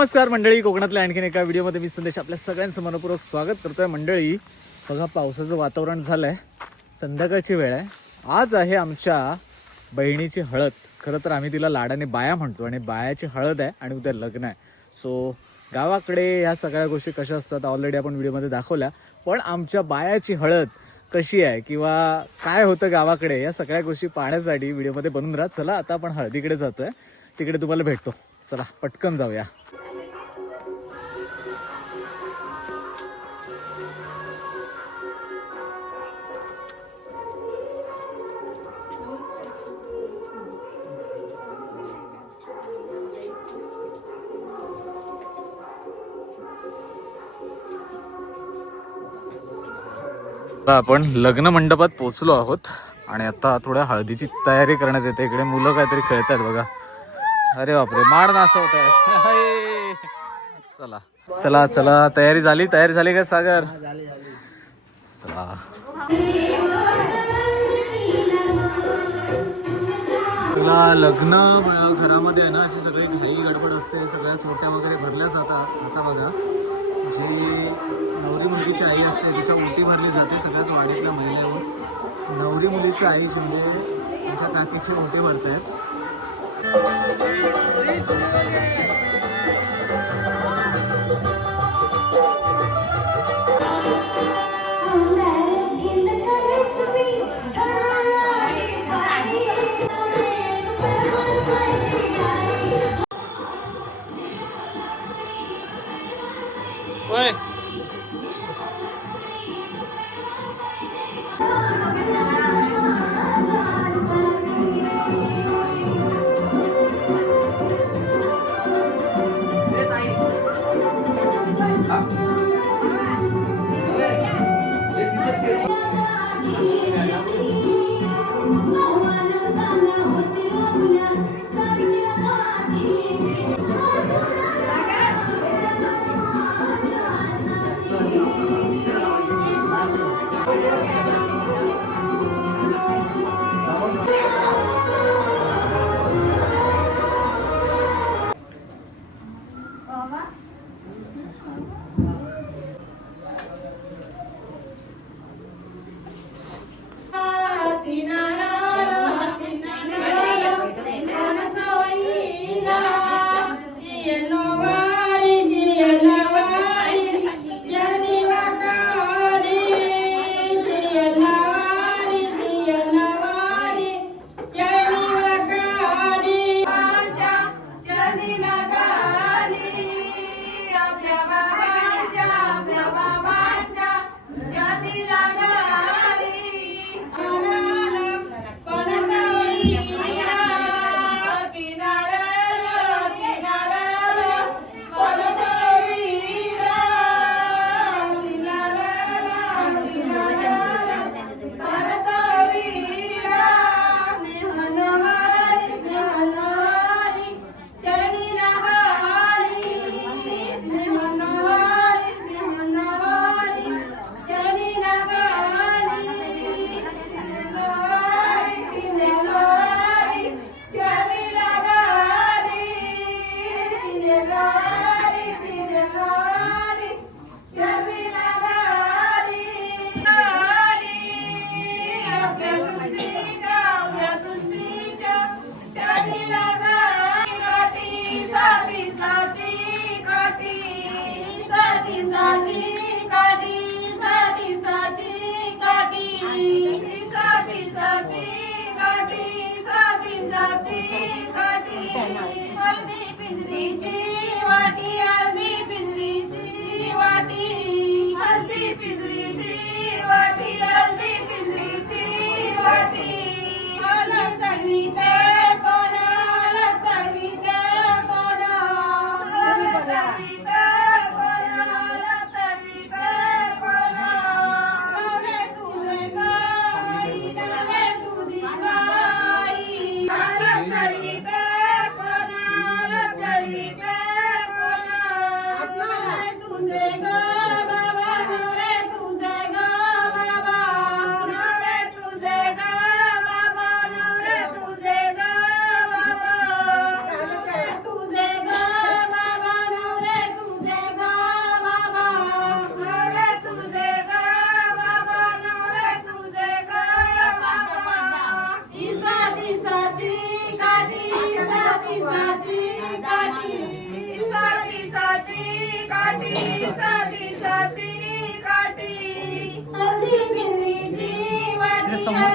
नमस्कार मंडळी, कोकणातल्या आणखीन एका व्हिडिओमध्ये मी संदेश आपल्या सगळ्यांचं मनपूर्वक स्वागत करतोय. मंडळी बघा, पावसाचं वातावरण झालंय, संध्याकाळची वेळ आहे. आज आहे आमच्या बहिणीची हळद. खरं तर आम्ही तिला लाडाने बाया म्हणतो आणि बायाची हळद आहे आणि उद्या लग्न आहे. सो गावाकडे ह्या सगळ्या गोष्टी कशा असतात ऑलरेडी आपण व्हिडिओमध्ये दाखवल्या, पण आमच्या बायाची हळद कशी आहे किंवा काय होतं गावाकडे या सगळ्या गोष्टी पाहण्यासाठी व्हिडिओमध्ये बनून राहा. चला आता आपण हळदीकडे जातोय, तिकडे तुम्हाला भेटतो. चला पटकन जाऊया. आपण लग्न मंडपात पोहोचलो आहोत आणि आता थोड्या हळदीची तयारी करण्यात येते. इकडे मुलं काहीतरी खेळत आहेत बघा. अरे बापरे, माड नाचवत आहेत. चला चला चला, तयारी झाली का सागर? चला तुला लग्न घरामध्ये आहे ना, अशी सगळी घाई गडबड असते, सगळ्या चोट्या वगैरे भरल्या जातात. आता बघा, जी नवरी मुलीची आई असते तिच्या ओटी भरली जाते. सगळ्याच वाडीतल्या महिला येऊन नवरी मुलीची आई म्हणजे त्यांच्या काकीची ओटी भरतायत.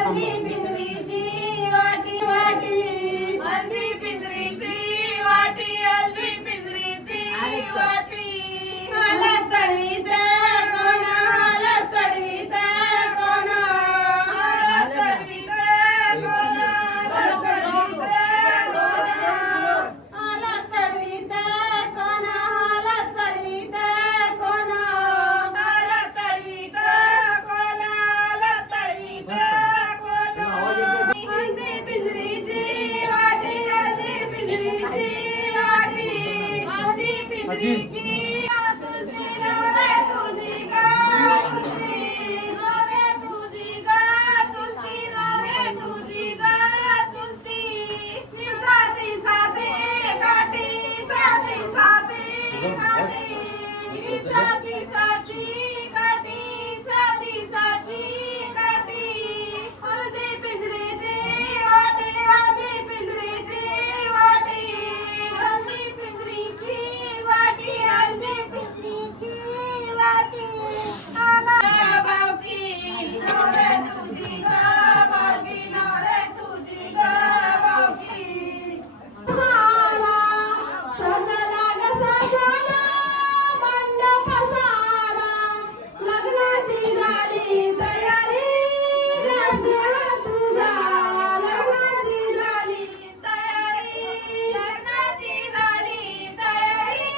हल्दी पिंजरीची वाटी वाटी हल्दी पिंजरीची वाटी हल्दी पिंजरीची वाटी मला चढवीत कोण मला चढवीत कोण मला चढवीत कोण मला चढवीत कोण मला चढवीत कोण मला चढवीत कोण मला चढवीत कोण हल्दी पिंजरीची वाटी हल्दी पिंजरीची वाटी हल्दी पिंजरीची तुझी नवरे तुझी गा तुझी नवरे तुझी गा तुझी नवरे तुझी गा तुझी साथी साथी काठी साथी साथी काठी साथी साथी काठी साथी साथी काठी हल्दी पिंजरीची वाटी हल्दी पिंजरीची वाटी हल्दी पिंजरीची वाटी हल्दी पिंजरीची वाटी आला बावकी नवरे तुझी गा बावकी नवरे तुझी गा बावकी साला सजला ग सजला मंडप साला लग्नाची झाली तयारी लग्नावर तुझ्या लग्नाची झाली तयारी लग्नाची झाली तयारी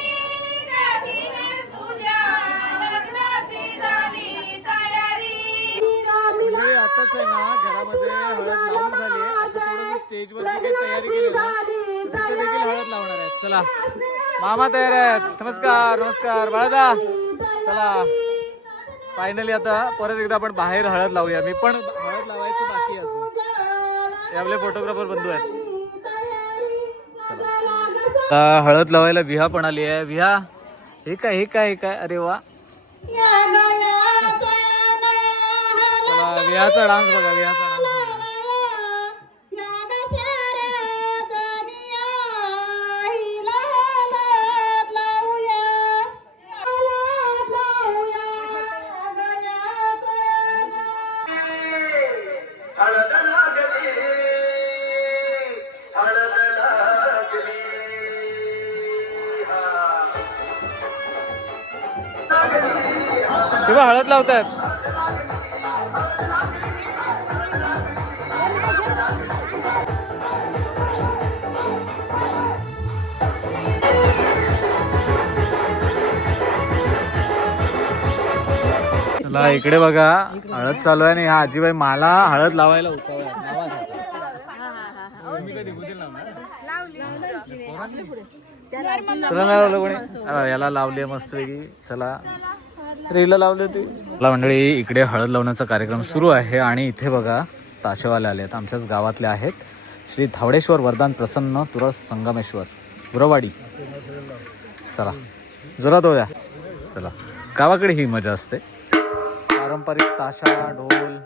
गाठीने तुझ्या लग्नाची झाली तयारी म्हणजे आताच आहे ना घरामध्ये हळद लावून झाली आहे. आता थोडंसं स्टेजवरची काही तयारी केली ना तर तिथे देखील हळद लावणार आहेत. चला मामा तयार आहेत. नमस्कार नमस्कार बाळादा. चला फायनली आता परत एकदा आपण बाहेर हळद लावूया. मी पण हळद लावायचं बाकी आहे अजून. हे आपले फोटोग्राफर बंधू आहेत. चला आता हळद लावायला विहा पण आली आहे. विहा हे काय हे काय हे काय अरे वा. चला विहाचा डान्स बघा विहाचा डान्स बघा. तेव्हा हळद लावतात. चला इकडे बघा हळद चालू आहे आणि ह्या आजीबाई मला हळद लावायला उतावळ्या. तुला नाही लावलं कोणी? याला लावले मस्त वेगळी. चला रेला लावले होती. चला मंडळी इकडे हळद लावण्याचा कार्यक्रम सुरू आहे आणि इथे बघा ताशेवाले आले आहेत. आमच्याच गावातले आहेत. श्री धावडेश्वर वरदान प्रसन्न तुरस संगमेश्वर गुरवाडी. चला जोरात हो द्या. चला गावाकडे ही मजा असते. पारंपरिक ताशा ढोल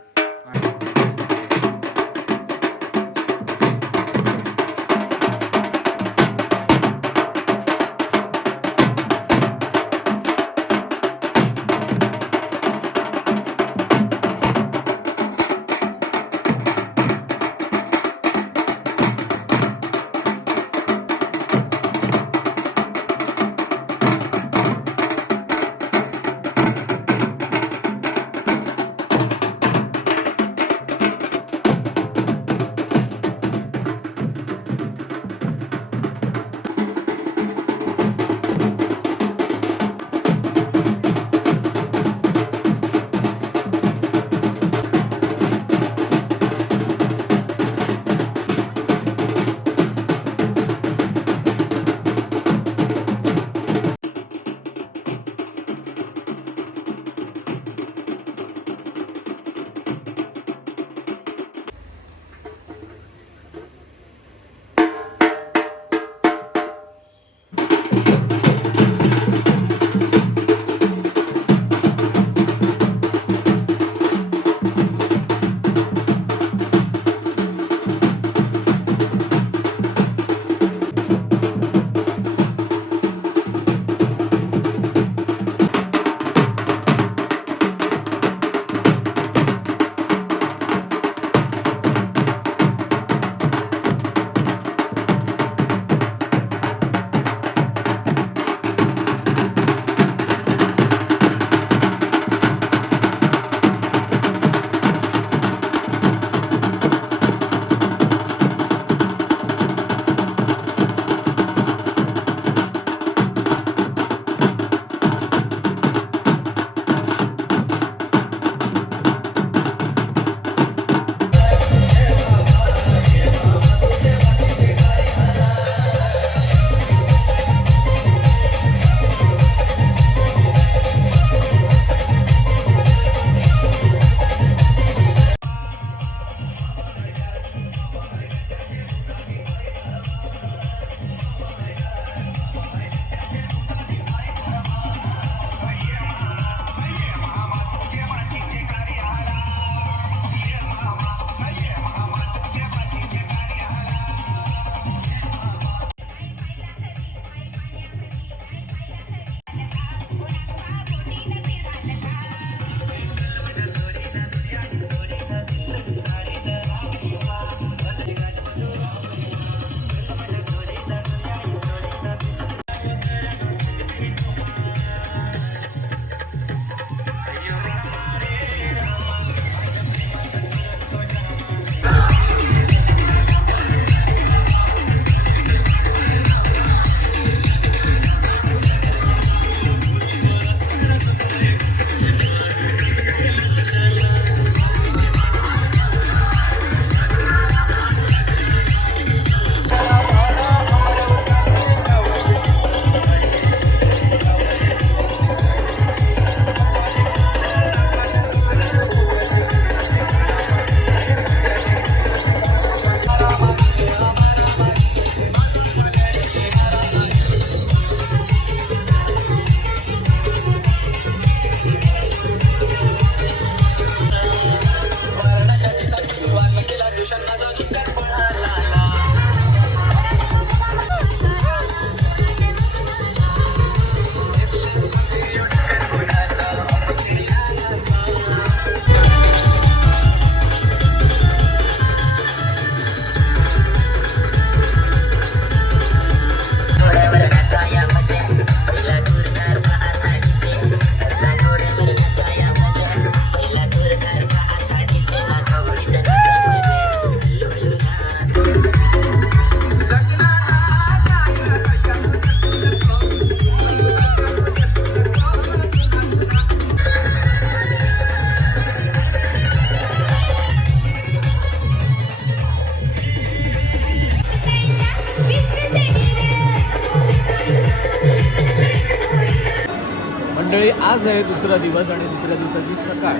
आज आहे दुसरा दिवस आणि दुसऱ्या दिवसाची सकाळ.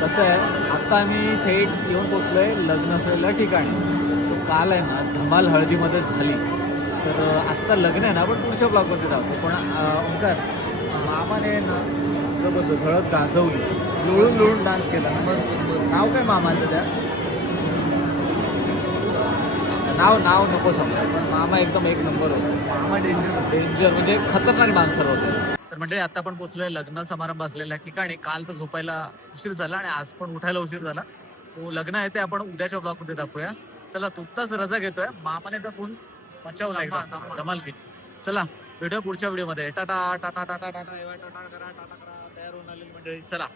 कसं आहे, आत्ता आम्ही थेट येऊन पोचलोय लग्न असलेल्या ठिकाणी. सो काल आहे ना धमाल हळदीमध्ये झाली. तर आत्ता लग्न आहे ना, आपण पुढच्या ब्लॉगमध्ये दाखवू. पण ओंकार, मामाने ना जबरदस्त हळद गाजवली, लोळून लोळून डान्स केला. नाव काय मामाचं त्या? नाव नको समजा, पण मामा एकदम एक नंबर होतो. मामा डेंजर म्हणजे खतरनाक डान्सर होते. तर म्हणजे आता आपण पोहोचलोय लग्न समारंभ असलेल्या ठिकाणी. काल तर झोपायला उशीर झाला आणि आज पण उठायला उशीर झाला. सो लग्न आहे ते आपण उद्याच्या ब्लॉगमध्ये दाखवूया. चला, तुर्तास रजा घेतोय. मामाने तर फुल मचावला एकदम धमाल केली. चला भेटूया पुढच्या व्हिडिओमध्ये. टाटा टाटा टाटा टाटा टाटा करा, टाटा करा. तयार होऊन आलेली मंडळी, चला.